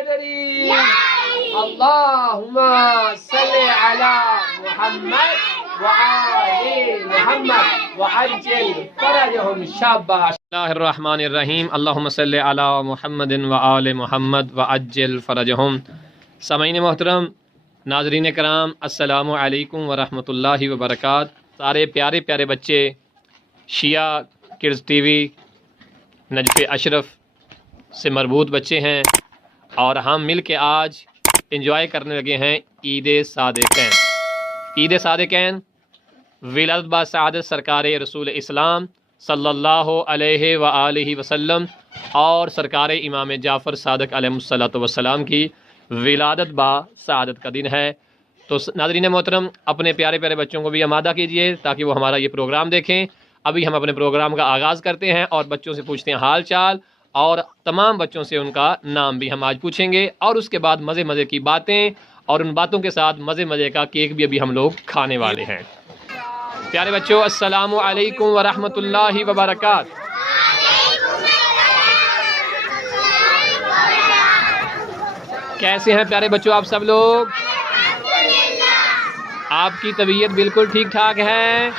हैदरी अल्लाहुम्मा सल्ली अला मुहम्मद व आले मुहम्मद व अज्जिल फरजहुम। शाबाश। बिस्मिल्लाहिर्रहमानिर्रहीम। अल्लाहुम्मा सल्ली अला मुहम्मदिन व आले मुहम्मद व अज्जिल फरजहुम। सामीन मोहतरम, नाज़रीन कराम, अस्सलामु अलैकुम व रहमतुल्लाहि व बरकात। सारे प्यारे प्यारे बच्चे शिया किड्स टीवी नजफ़े अशरफ से मरबूत बच्चे हैं और हम मिल के आज इंजॉय करने लगे हैं ईद सादिक़ैन। ईद सादिक़ैन विलादत बा सआदत सरकार रसूल इस्लाम सल्लल्लाहु अलैहि व आलिहि वसल्लम और सरकार इमाम जाफ़र सादिक़ अलैहिस्सलातु वस्सलाम की विलादत बा सआदत का दिन है। तो नाज़रीन मोहतरम, अपने प्यारे प्यारे बच्चों को भी आमादा कीजिए ताकि वो हमारा ये प्रोग्राम देखें। अभी हम अपने प्रोग्राम का आगाज़ करते हैं और बच्चों से पूछते हैं हाल चाल, और तमाम बच्चों से उनका नाम भी हम आज पूछेंगे और उसके बाद मज़े मज़े की बातें और उन बातों के साथ मज़े मज़े का केक भी अभी हम लोग खाने वाले हैं। प्यारे बच्चों, अस्सलामु अलैकुम व रहमतुल्लाहि व बरकात। कैसे हैं प्यारे बच्चों आप सब लोग? आपकी तबीयत बिल्कुल ठीक ठाक है?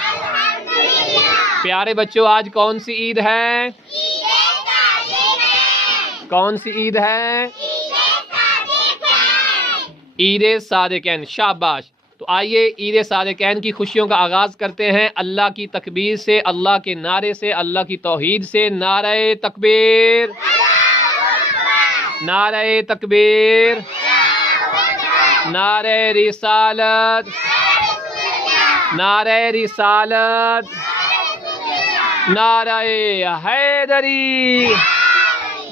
प्यारे बच्चों, आज कौन सी ईद है? कौन सी ईद है? ईद सादिक़ैन। शाबाश। तो आइए ईद सादिक़ैन की खुशियों का आगाज़ करते हैं अल्लाह की तकबीर से, अल्लाह के नारे से, अल्लाह की तौहीद से। नारे तकबीर, नारे तकबीर, नारे रिसालत, नारे रिसालत, नारे हैदरी।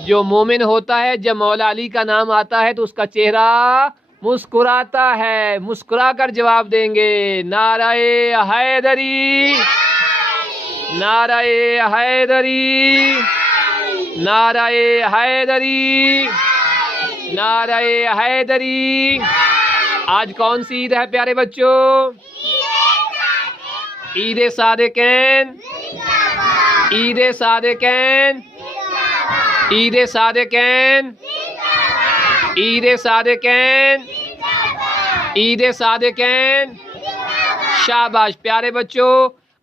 जो मोमिन होता है जब मौला अली का नाम आता है तो उसका चेहरा मुस्कुराता है। मुस्कुरा कर जवाब देंगे नारे हैदरी, नारे हैदरी, नारे हैदरी, नारे हैदरी। आज कौन सी ईद है प्यारे बच्चों? ईद सादिक़ैन, ईद सादिक़ैन, ईद सादिक़ैन, ईद सादिक़ैन, ईद सादिक़ैन। शाबाश। प्यारे बच्चों,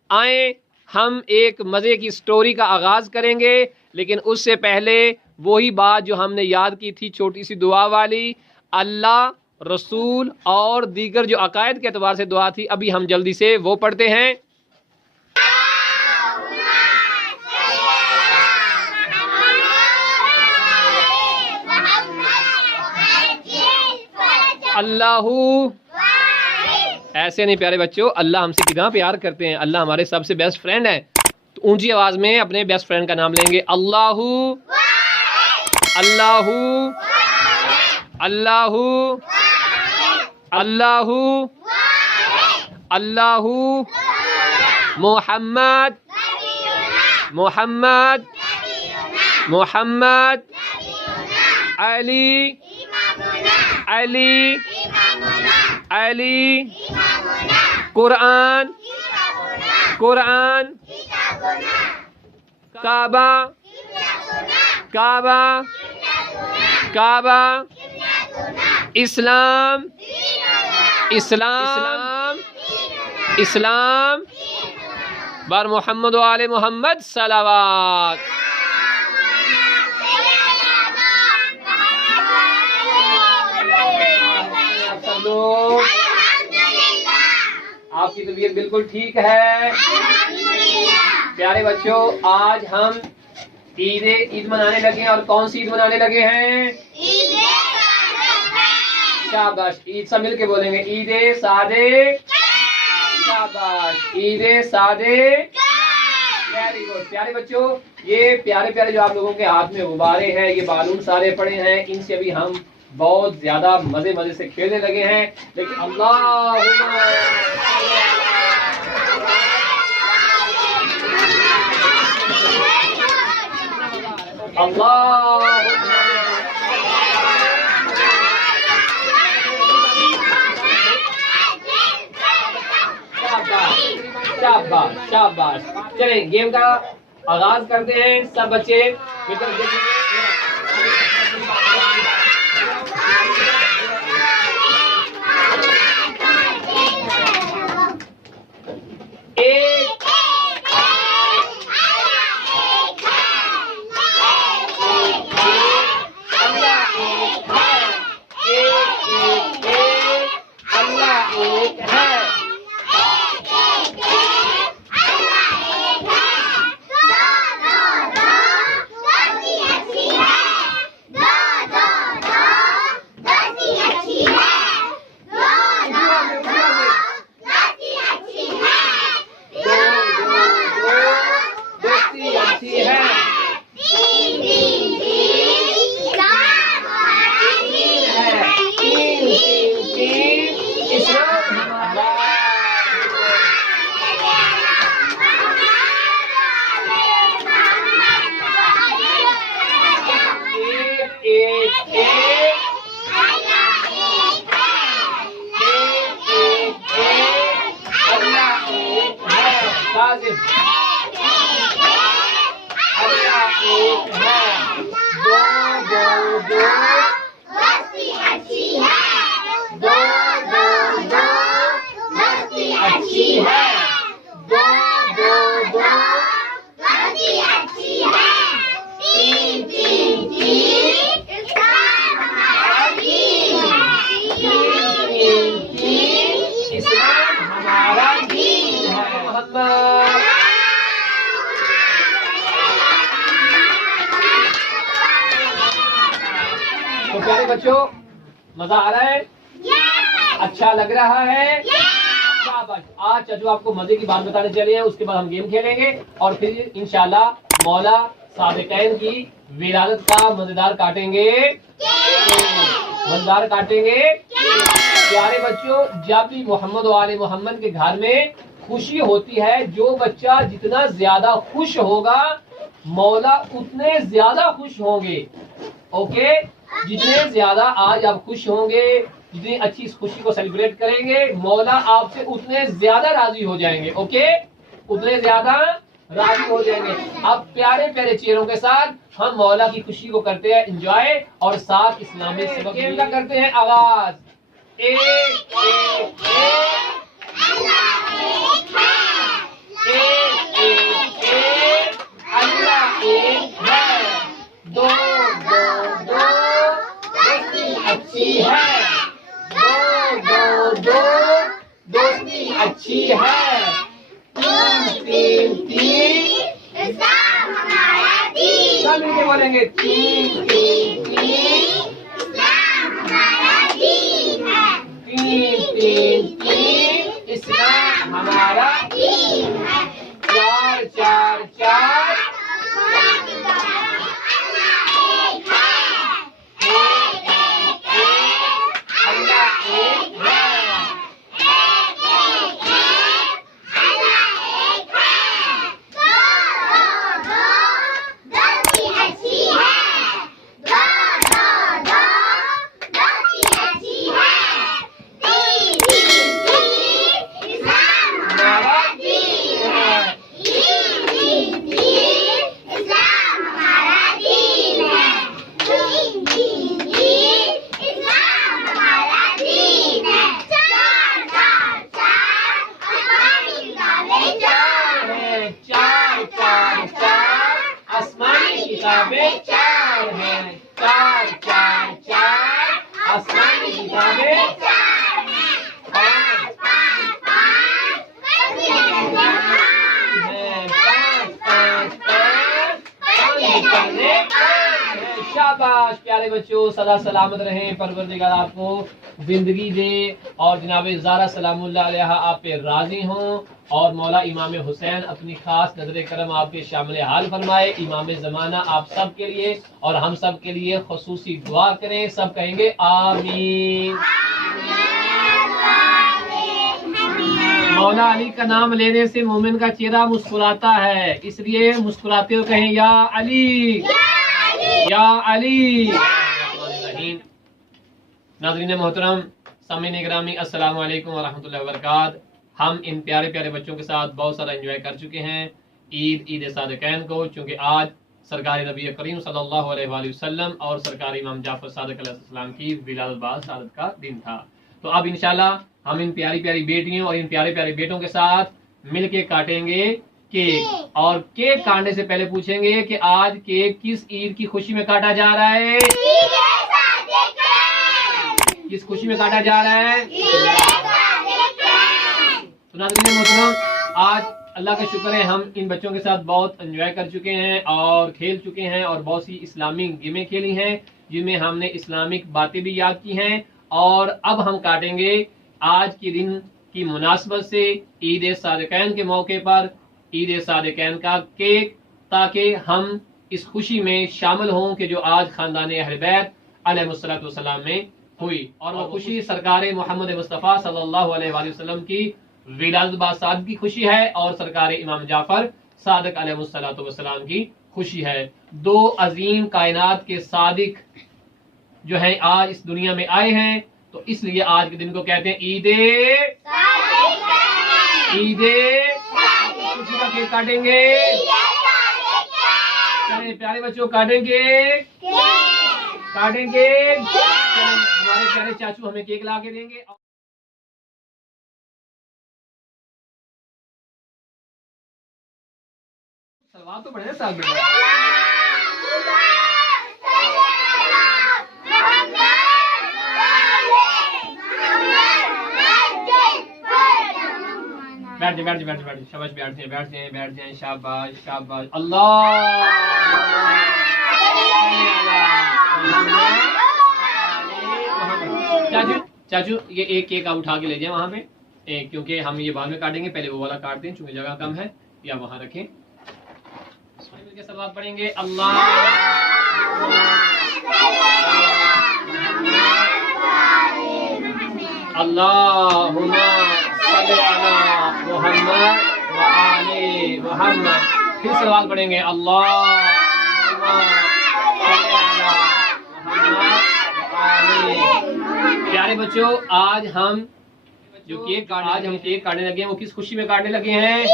आए हम एक मज़े की स्टोरी का आगाज़ करेंगे, लेकिन उससे पहले वही बात जो हमने याद की थी, छोटी सी दुआ वाली, अल्लाह, रसूल और दीगर जो अकायद के एतबार से दुआ थी, अभी हम जल्दी से वो पढ़ते हैं। अल्लाहू, ऐसे नहीं प्यारे बच्चों, अल्लाह हमसे कितना प्यार करते हैं। अल्लाह हमारे सबसे बेस्ट फ्रेंड है। तो ऊंची आवाज में अपने बेस्ट फ्रेंड का नाम लेंगे। अल्लाहू, अल्लाहू, अल्लाहू, अल्लाहू, अल्लाहू, मोहम्मद, मोहम्मद, मोहम्मद, अली, अली, अली, कुरान, कुरान, काबा, काबा, काबा, इस्लाम, इस्लाम, इस्लाम, बर मोहम्मद व आले मोहम्मद सलावत। आपकी तबीयत बिल्कुल ठीक है? प्यारे बच्चों, आज हम ईद मनाने लगे हैं। और कौन सी ईद मनाने लगे हैं? शाबाश। ईद सब मिल के बोलेंगे, ईद सादिक़। शाबाश, ईद सादिक़। Very good. प्यारे बच्चों, ये प्यारे प्यारे जो आप लोगों के हाथ में गुब्बारे हैं, ये बालून सारे पड़े हैं, इनसे अभी हम बहुत ज्यादा मजे मजे से खेलने लगे हैं। लेकिन अल्लाह शाबाश शाबाश। चलें गेम का आगाज करते हैं। सब बच्चे काजिम। अल्लाह एक है। दो दो दो दोस्ती अच्छी है। दो दो दो दोस्ती अच्छी है। दो दो दो दोस्ती अच्छी है। तीन तीन तीन इस्लाम हमारा दीन है। तीन तीन तीन इस्लाम हमारा दीन है। मोहम्मद तो प्यारे बच्चों, मजा आ रहा है? अच्छा लग रहा है? शाबाश। आज चचू आपको मजे की बात बताने चले हैं, उसके बाद हम गेम खेलेंगे और फिर इंशाल्लाह मौला सादिकैन की विरासत का मजेदार काटेंगे। मजेदार काटेंगे। प्यारे बच्चों, जब भी मोहम्मद वाले मोहम्मद के घर में खुशी होती है, जो बच्चा जितना ज्यादा खुश होगा मौला उतने ज्यादा खुश होंगे। ओके, जितने ज्यादा आज आप खुश होंगे, जितनी अच्छी इस खुशी को सेलिब्रेट करेंगे, मौला आपसे उतने ज्यादा राजी हो जाएंगे। ओके, उतने ज्यादा राजी हो जाएंगे। अब प्यारे प्यारे चेहरों के साथ हम मौला की खुशी को करते हैं एंजॉय और साथ इस्लामिक सबक गेम का करते हैं आगाज। एक एक एक अल्लाह एक है। दो दो दो दोस्ती अच्छी है। दो दो दो दोस्ती अच्छी है। तीन तीन तीन इस्लाम हमारा दीन। सब मिलके बोलेंगे तीन तीन तीन इस्लाम हमारा दीन है। तीन तीन तीन इस्लाम हमारा दीन है। चार चार चार किताबें चार हैं। चार चार चार आसमानी किताबें चार हैं। पाँच पाँच पाँच शाबाश। प्यारे बच्चों, सदा सलामत रहें। परवरदिगार आपको जिंदगी दे और जनाब ज़ारा सलामुल्लाह अलैहा आप पे राजी हों और मौला इमाम हुसैन अपनी खास नजर करम आपके शामिल हाल फरमाए। इमाम ज़माना आप सब के लिए और हम सब के लिए खुसूसी दुआ करें। सब कहेंगे आमीन। मौला अली का नाम लेने से मोमिन का चेहरा मुस्कुराता है, इसलिए मुस्कुराते हुए कहें या अली या अली। नाज़रीन मोहतरम, सामीन गिरामी, अस्सलाम वालेकुम व रहमतुल्लाहि व बरकातहू। हम इन प्यारे प्यारे बच्चों के साथ बहुत सारा एंजॉय कर चुके हैं ईद सादिकैन को, चूँकि आज सरकार नबी करीम सल्लल्लाहु अलैहि वसल्लम और सरकार इमाम जाफर सादिक अलैहिस्सलाम की विलादत बाद सादत का दिन था। तो अब इंशाल्लाह हम इन प्यारी प्यारी बेटियों और इन प्यारे प्यारे बेटों के साथ मिल के काटेंगे केक। और केक काटने से पहले पूछेंगे कि आज केक किस ईद की खुशी में काटा जा रहा है? किस खुशी में काटा जा रहा है? तो नाज़रीन मोहतरम, आज अल्लाह का शुक्र है हम इन बच्चों के साथ बहुत एंजॉय कर चुके हैं और खेल चुके हैं और बहुत सी इस्लामिक गेमें खेली हैं जिनमें हमने इस्लामिक बातें भी याद की हैं। और अब हम काटेंगे आज के दिन की मुनासबत से ईद सादिकैन के मौके पर ईद सादिकैन का केक, ताकि हम इस खुशी में शामिल हों कि जो आज खानदान अहले बैत अलैहिस्सलातु वस्सलाम में हुई। और वो खुशी सरकार मोहम्मद मुस्तफ़ा सल्लल्लाहु अलैहि वसल्लम की विलादत बाद साद की खुशी है और सरकार इमाम जाफर सादिक अलैहिस्सलातु वस्सलाम की खुशी है। दो अजीम कायनात के सादिक जो हैं आज इस दुनिया में आए हैं, तो इसलिए आज के दिन को कहते हैं ईद काटेंगे? चलिए प्यारे बच्चों, काटेंगे? काटेंगे? चलिए हमारे प्यारे चाचू हमें केक ला के देंगे। सलवार तो बढ़िया साल में बैठ जाए शाबाश, बैठ जाए शाबाश शाबाश। अल्लाह चाचू चाचू ये एक केक आप उठा के ले जाए वहाँ पे, क्योंकि हम ये बाद में काटेंगे, पहले वो वाला काटते हैं चूंकि जगह कम है, या वहाँ रखें। मिलकर सलावत पढ़ेंगे। अल्लाह अल्लाहुम्मा सल्ली अला मुहम्मद व आले मुहम्मद। फिर सलावत पढ़ेंगे। अल्लाहुम्मा सल्ली अला मुहम्मद व आले। प्यारे बच्चों, आज हम केक काटने लगे हैं, वो किस खुशी में काटने लगे हैं?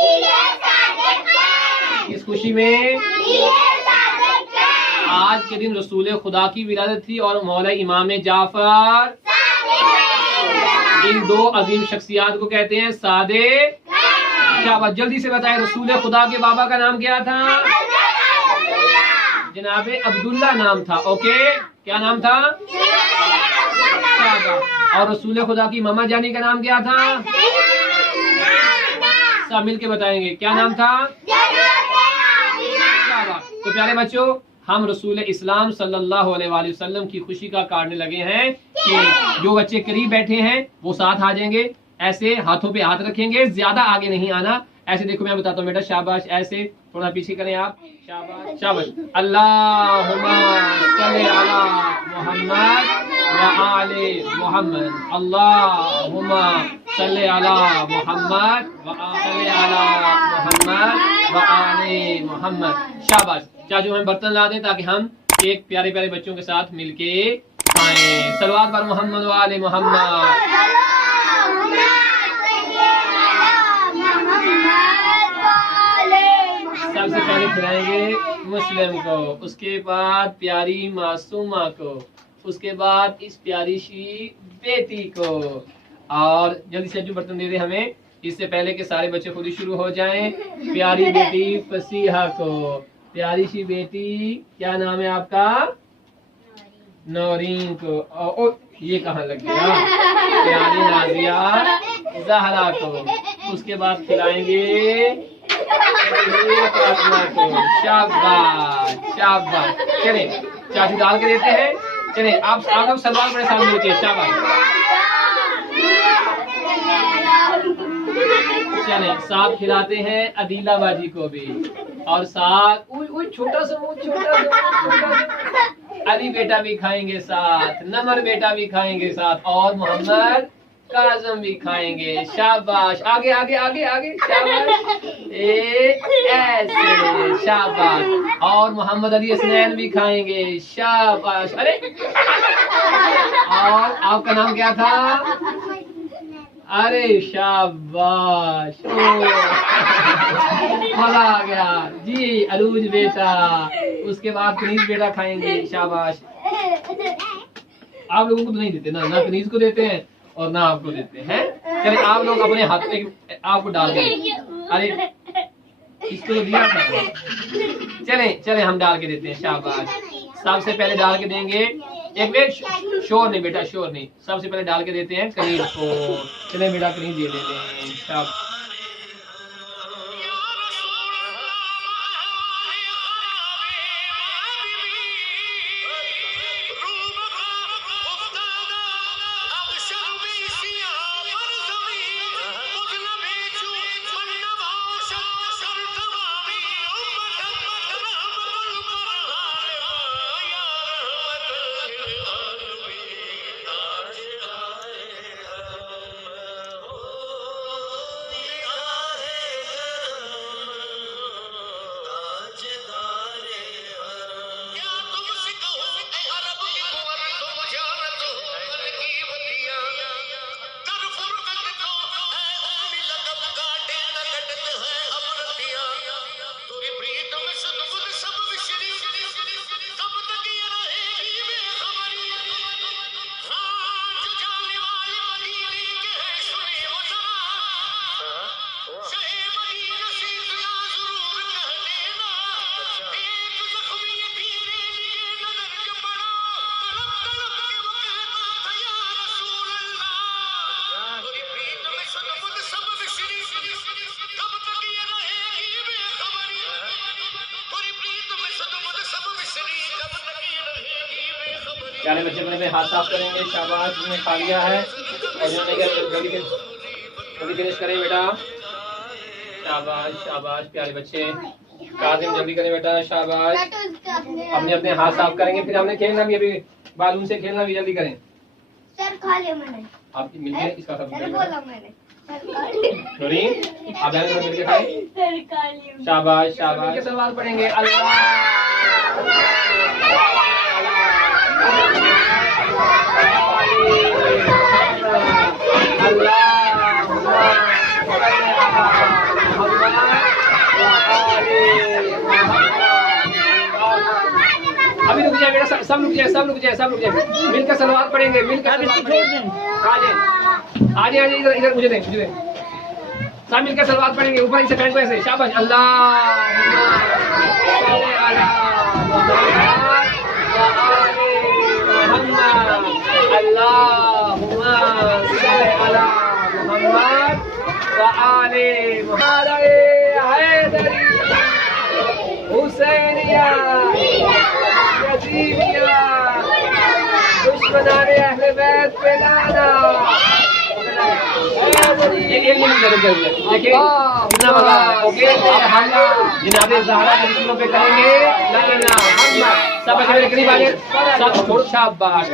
किस खुशी में? आज के दिन रसूल खुदा की विलादत थी और मौला इमाम जाफर, इन दो अजीम शख्सियात को कहते हैं सादे। शाबाश, जल्दी से बताएं, रसूल खुदा के बाबा का नाम क्या था? जनाब अब्दुल्ला नाम था। ओके, क्या नाम था? और रसूल खुदा की मामा जानी का नाम क्या था? सब मिल के बताएंगे, क्या नाम था? तो प्यारे बच्चों, हम रसूल इस्लाम सल्लल्लाहु अलैहि वसल्लम की खुशी का काटने लगे हैं कि जो बच्चे करीब बैठे हैं वो साथ आ जाएंगे। ऐसे हाथों पे हाथ रखेंगे, ज्यादा आगे नहीं आना। ऐसे देखो, मैं बताता हूँ बेटा, शाबाश, ऐसे थोड़ा पीछे करें आप, शाबाश शाबाश। अल्लाहुम्मा सल्ली अला मुहम्मद व आले मुहम्मद। अल्लाहुम्मा सल्ली अला मुहम्मद व सल्ली अला मुहम्मद व आले मुहम्मद। शाबाश। चाचू हमें बर्तन ला दें ताकि हम एक प्यारे प्यारे बच्चों के साथ मिलके खाएं। सलवात पर मोहम्मद व आले मोहम्मद। सबसे पहले खिलाएंगे मुस्लिम को, उसके बाद प्यारी मासूमा को, उसके बाद इस प्यारी सी बेटी को। और जल्दी से जो बर्तन दे दे हमें, इससे पहले कि सारे बच्चे खुद ही शुरू हो जाएं। प्यारी बेटी फसीहा को, प्यारी सी बेटी, क्या नाम है आपका? नौरीन को। ओ ये कहाँ लग गया? प्यारी नाजिया ज़हरा को। उसके बाद खिलाएंगे को। शाबाश शाबाश। चले चाचू डाल के देते हैं। चले आप लोग सलवार बड़े सामने होते हैं। शाबाश। चले साथ खिलाते हैं अदीला बाजी को भी, और साथ छोटा सा अली बेटा भी खाएंगे साथ, नमर बेटा भी खाएंगे साथ, और मोहम्मद काजम भी खाएंगे। शाबाश। आगे आगे आगे आगे। शाबाश। ऐसे। शाबाश। और मोहम्मद अली हसनैन भी खाएंगे। शाबाश। अरे और आपका नाम क्या था? अरे शाबाश, मजा आ गया जी। अरूज बेटा, उसके बाद कनीज बेटा खाएंगे। शाबाश। आप लोगों को तो नहीं देते ना, ना कनीज को देते हैं और ना आपको देते हैं। चले आप लोग अपने हाथ पे आपको डाल देंगे। अरे इसको तो दिया था। चले हम डाल के देते हैं। शाबाश। सबसे पहले डाल के देंगे, एक मिनट, शोर नहीं बेटा, शोर नहीं। सबसे पहले डाल के देते हैं कनीज को। चले बेटा कनीज दे देते हैं। प्यारे बच्चे अपने हाथ साफ करेंगे। शाबाश, जिन्होंने खा लिया है और जिन्होंने जल्दी फिनिश करें बेटा। शाबाश शाबाश प्यारे बच्चे, काजिम जल्दी करें बेटा। शाबाश, अपने अपने हाथ साफ करेंगे, फिर हमने खेलना भी, अभी बालून से खेलना भी, जल्दी करें। सर खा लिया मैंने। आप मिलके इसका सब बोला मैंने। नूरीन आप मिलके खाएं। शाबाश शाबाश, के सवाल पढ़ेंगे। अभी रुक जाए बेटा, सब रुक जाए, सब रुक जाए, सब रुक जाए। मिलकर सलवात पढ़ेंगे, मिलकर आजे आजे, इधर इधर मुझे दें। सब मिलकर सलवात पढ़ेंगे, ऊपर से पैंट को ऐसे। शाबाश, दुश्मनाने अहले बैत पे लाना। एक मिनट देखिए कितना मजा है। ओके, हम जनाब ज़हरा के जिस्मों पे करेंगे ला इलाहा मोहम्मद। सब बच्चे मेरे करीब आ जाए, सब छोड़। शाबाश,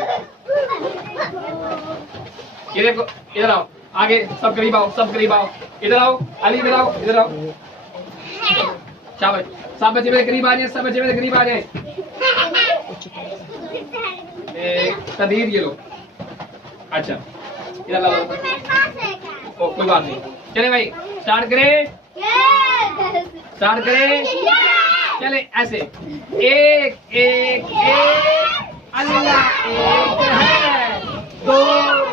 ये देखो, इधर आओ, आगे सब करीब आओ, सब करीब आओ, इधर आओ, अली इधर आओ, इधर आओ। शाबाश, सब बच्चे मेरे करीब आ जाए, सब बच्चे मेरे करीब आ जाए। तदीर ये लो, अच्छा इधर ला लो। कोई बात नहीं, चले भाई स्टार्ट करें, स्टार्ट करें। चले ऐसे, एक एक एक, अल्लाह एक है, दो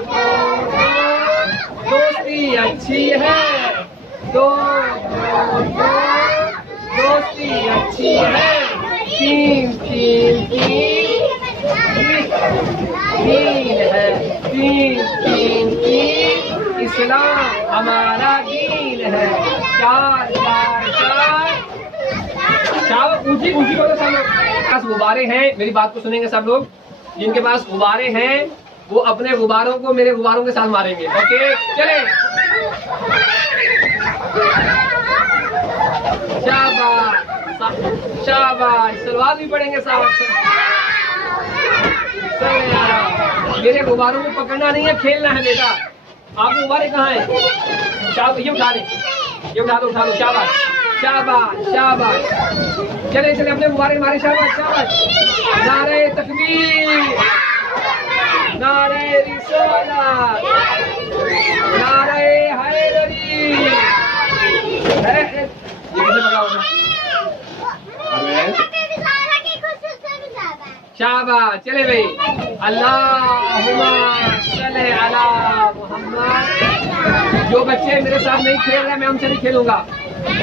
दो दो, दोस्ती अच्छी है, दो दो दो, दोस्ती अच्छी है, तीन तीन तीन, तीन है, तीन तीन तीन, इस्लाम हमारा दीन है, चार चार चार। ऊंची ऊंची बोलो सब लोग। पास गुब्बारे हैं, मेरी बात को सुनेंगे सब लोग। जिनके पास गुब्बारे हैं वो अपने गुब्बारों को मेरे गुब्बारों के साथ मारेंगे। ओके चले। शाबाश शाबाश, सलवार भी पढ़ेंगे साहब। मेरे गुब्बारों को पकड़ना नहीं है, खेलना है बेटा। आपके गुब्बारे कहाँ हैं? ये उठा दे, ये उठा दो, उठा दो। शाबाश शाबाश शाबाश, चले चले अपने गुब्बारे मारे। शाबाश शाबाश, नारे तकबीर, नारे रिसालत, नारे हैदरी। शाबाश, चले भाई। अल्लाहुम्मा सल्ली अला मुहम्मद। जो बच्चे मेरे साथ नहीं खेल रहे मैं उनसे नहीं खेलूंगा।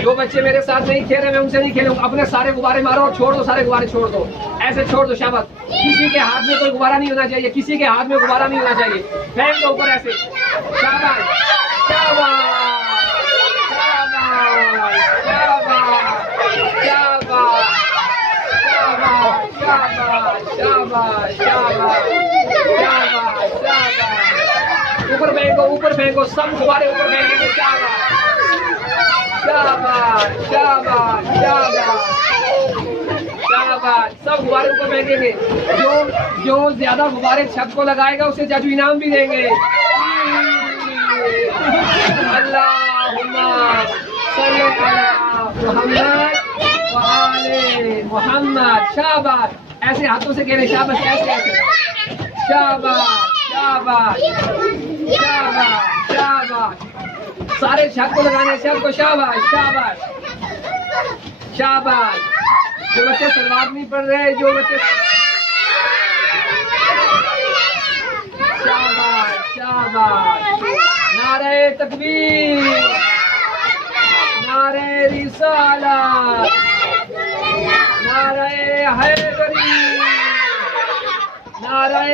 जो बच्चे मेरे साथ नहीं खेल रहे मैं उनसे नहीं खेलूंगा। अपने सारे गुब्बारे मारो और छोड़ दो, सारे गुब्बारे छोड़ दो, ऐसे छोड़ दो। शाबाश, किसी के हाथ में कोई गुब्बारा नहीं होना चाहिए, किसी के हाथ में गुब्बारा नहीं होना चाहिए। फेंक दो ऊपर ऐसे। शाबाश शाबाश शाबाश शाबाश, ऊपर फेंको, ऊपर फेंको, सब गुब्बारे ऊपर फेंकेंगे। शाबाश शाबाश शाबाश शाबाश शाबाश, सब गुब्बारे ऊपर फेंकेंगे। जो ज्यादा गुब्बारे छत को लगाएगा उसे चाचू इनाम भी देंगे। अल्लाहुम्मा सल्ली अला मुहम्मद व आले मुहम्मद। शाबाश, ऐसे हाथों से खेलें। शाबाश, ऐसे ऐसे। शाबाश शाबाश शाबाश शाबाश, सारे छत को लगाने, छत को। शाबाश शाबाश शाबाश। जो बच्चे सलवार नहीं पढ़ रहे, जो बच्चे। शाबाश शाबाश, नारे तकबीर, नारे रिसालत, नारे हैदरी, नारे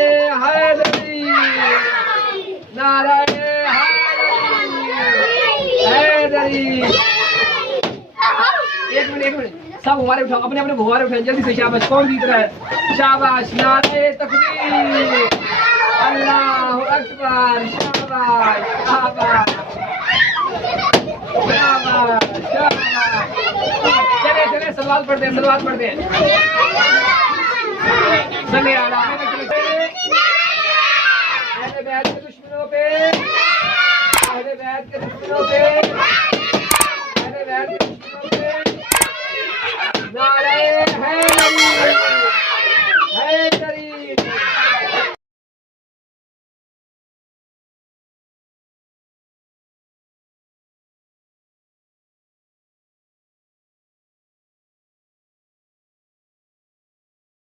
हैदरी, नारे हैदरी। एक एक मिनट सब हमारे उठाओ, अपने अपने भगवान उठाएं जल्दी से। शाबाश, कौन जीत रहा है? शाबाश, नारे तकबीर, अल्लाहू अकबर, शाबाश शाबाश शाबाश शाबाश। चले चले सलवात पढ़ते हैं, सलवात पढ़ते हैं। सल्ले अला अहले बैत के दुश्मनों पे, अहले बैत के दुश्मनों पे, अहले बैत के दुश्मनों पे